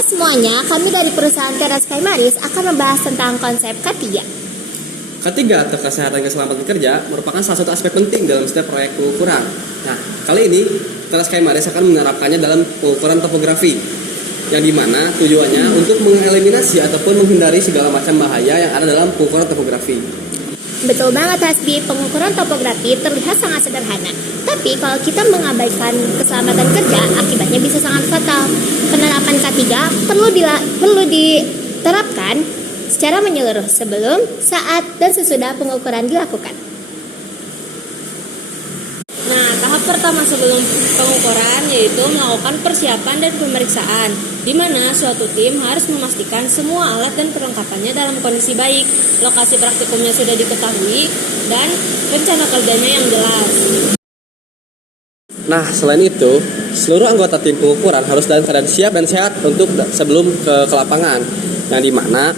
Halo semuanya, kami dari perusahaan Teras Kaimaris akan membahas tentang konsep K3. K3 atau kesehatan dan keselamatan kerja merupakan salah satu aspek penting dalam setiap proyek pengukuran. Nah, kali ini Teras Kaimaris akan menerapkannya dalam pengukuran topografi, yang dimana tujuannya untuk mengeliminasi ataupun menghindari segala macam bahaya yang ada dalam pengukuran topografi. Betul banget Hasbi, pengukuran topografi terlihat sangat sederhana. Tapi kalau kita mengabaikan keselamatan kerja, akibatnya bisa sangat fatal. Penerapan K3 perlu diterapkan secara menyeluruh sebelum, saat, dan sesudah pengukuran dilakukan. Nah, tahap pertama sebelum pengukuran yaitu melakukan persiapan dan pemeriksaan, di mana suatu tim harus memastikan semua alat dan perlengkapannya dalam kondisi baik, lokasi praktikumnya sudah diketahui, dan rencana kerjanya yang jelas. Nah, selain itu, seluruh anggota tim pengukuran harus dalam keadaan siap dan sehat untuk sebelum ke lapangan, yang dimana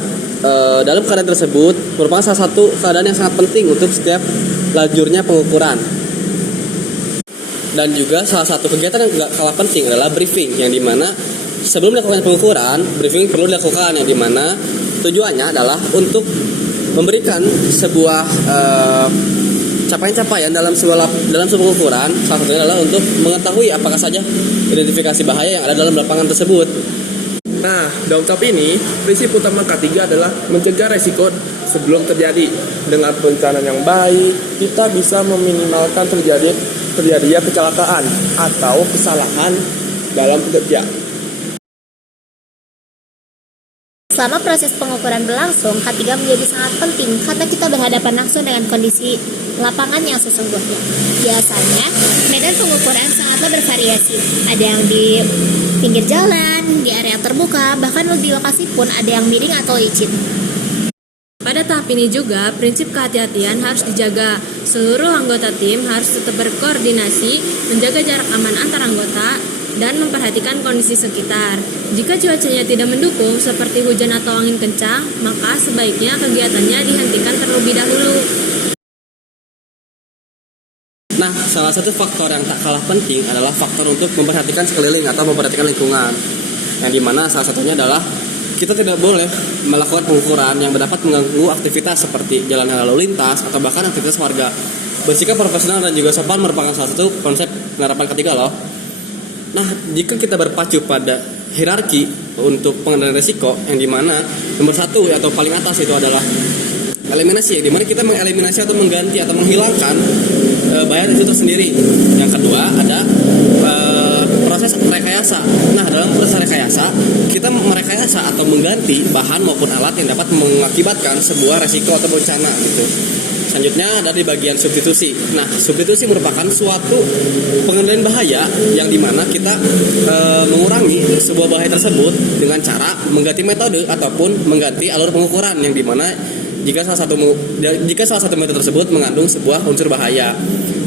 dalam keadaan tersebut merupakan salah satu keadaan yang sangat penting untuk setiap lajurnya pengukuran. Dan juga salah satu kegiatan yang gak kalah penting adalah briefing, yang dimana sebelum melakukan pengukuran, briefing perlu dilakukan, yang dimana tujuannya adalah untuk memberikan sebuah capaian-capaian dalam sebuah pengukuran. Salah satunya adalah untuk mengetahui apakah saja identifikasi bahaya yang ada dalam lapangan tersebut. Nah, dalam tahap ini, prinsip utama K3 adalah mencegah resiko sebelum terjadi. Dengan perencanaan yang baik, kita bisa meminimalkan terjadinya kecelakaan atau kesalahan dalam bekerja. Selama proses pengukuran berlangsung, K3 menjadi sangat penting karena kita berhadapan langsung dengan kondisi lapangan yang sesungguhnya. Biasanya, medan pengukuran sangatlah bervariasi. Ada yang di pinggir jalan, di area terbuka, bahkan di lokasi pun ada yang miring atau licin. Pada tahap ini juga, prinsip kehati-hatian harus dijaga. Seluruh anggota tim harus tetap berkoordinasi, menjaga jarak aman antar anggota, dan memperhatikan kondisi sekitar. Jika cuacanya tidak mendukung, seperti hujan atau angin kencang, maka sebaiknya kegiatannya dihentikan terlebih dahulu. Nah, salah satu faktor yang tak kalah penting adalah faktor untuk memperhatikan sekeliling atau memperhatikan lingkungan, yang dimana salah satunya adalah kita tidak boleh melakukan pengukuran yang dapat mengganggu aktivitas seperti jalan lalu lintas atau bahkan aktivitas warga. Bersikap profesional dan juga sopan merupakan salah satu konsep penerapan K3 loh. Nah, jika kita berpacu pada hierarki untuk pengendalian risiko, yang dimana nomor satu atau paling atas itu adalah eliminasi, yang dimana kita mengeliminasi atau mengganti atau menghilangkan bahaya itu sendiri. Yang kedua ada proses rekayasa. Nah, dalam proses rekayasa kita merekayasa atau mengganti bahan maupun alat yang dapat mengakibatkan sebuah resiko atau bencana gitu. Selanjutnya ada di bagian substitusi. Nah, substitusi merupakan suatu pengendalian bahaya yang dimana kita mengurangi sebuah bahaya tersebut dengan cara mengganti metode ataupun mengganti alur pengukuran, yang dimana jika salah satu metode tersebut mengandung sebuah unsur bahaya.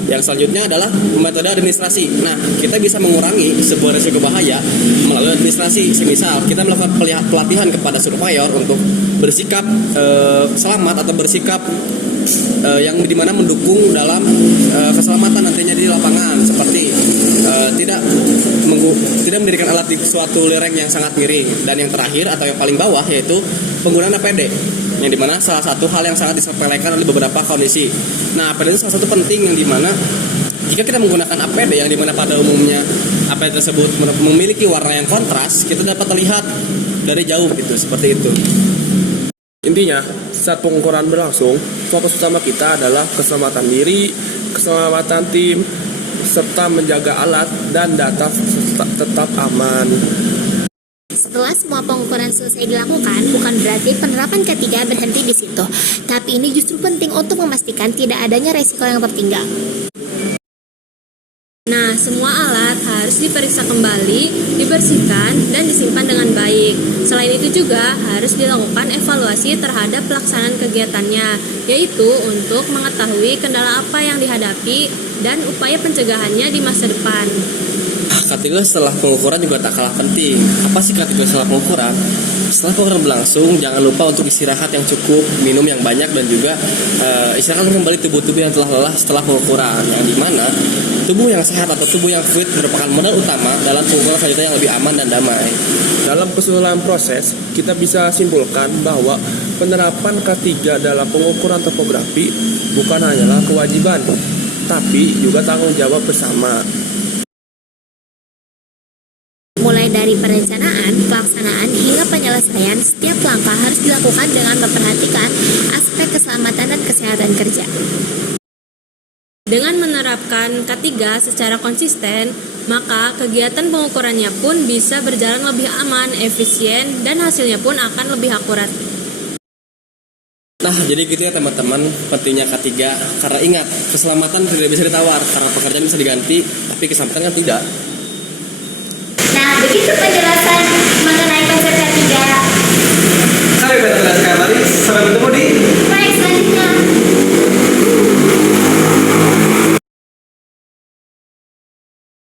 Yang selanjutnya adalah metode administrasi. Nah, kita bisa mengurangi sebuah risiko bahaya melalui administrasi. Semisal kita melakukan pelatihan kepada surveyor untuk bersikap selamat atau bersikap yang dimana mendukung dalam keselamatan nantinya di lapangan, seperti tidak mendirikan alat di suatu lereng yang sangat miring. Dan yang terakhir atau yang paling bawah yaitu penggunaan APD, yang dimana salah satu hal yang sangat disepelekan oleh beberapa kondisi. Nah, APD itu salah satu penting, yang dimana jika kita menggunakan APD yang dimana pada umumnya APD tersebut memiliki warna yang kontras, kita dapat terlihat dari jauh gitu, seperti itu. Intinya, saat pengukuran berlangsung, fokus utama kita adalah keselamatan diri, keselamatan tim, serta menjaga alat dan data tetap aman. Setelah semua pengukuran selesai dilakukan, bukan berarti penerapan K3 berhenti di situ. Tapi ini justru penting untuk memastikan tidak adanya resiko yang tertinggal. Nah, semua alat harus diperiksa kembali, dibersihkan, dan disimpan dengan baik. Selain itu juga harus dilakukan evaluasi terhadap pelaksanaan kegiatannya, yaitu untuk mengetahui kendala apa yang dihadapi dan upaya pencegahannya di masa depan. K3 setelah pengukuran juga tak kalah penting. Apa sih K3 setelah pengukuran? Setelah pengukuran berlangsung, jangan lupa untuk istirahat yang cukup, minum yang banyak, dan juga istirahat kembali tubuh-tubuh yang telah lelah setelah pengukuran, yang dimana Tubuh yang sehat atau tubuh yang fit merupakan modal utama dalam pengukuran selanjutnya yang lebih aman dan damai. Dalam keseluruhan proses, kita bisa simpulkan bahwa penerapan K3 dalam pengukuran topografi bukan hanyalah kewajiban, tapi juga tanggung jawab bersama. Mulai dari perencanaan, pelaksanaan, hingga penyelesaian, setiap langkah harus dilakukan dengan memperhatikan aspek keselamatan dan kesehatan kerja. Dengan menerapkan K3 secara konsisten, maka kegiatan pengukurannya pun bisa berjalan lebih aman, efisien, dan hasilnya pun akan lebih akurat. Nah, jadi gitu ya teman-teman, pentingnya K3. Karena ingat, keselamatan tidak bisa ditawar, karena pekerjaan bisa diganti, tapi keselamatan kan tidak. Nah, begitu penjelasan mengenai konsep K3. Saya Petra Sekali, sampai bertemu di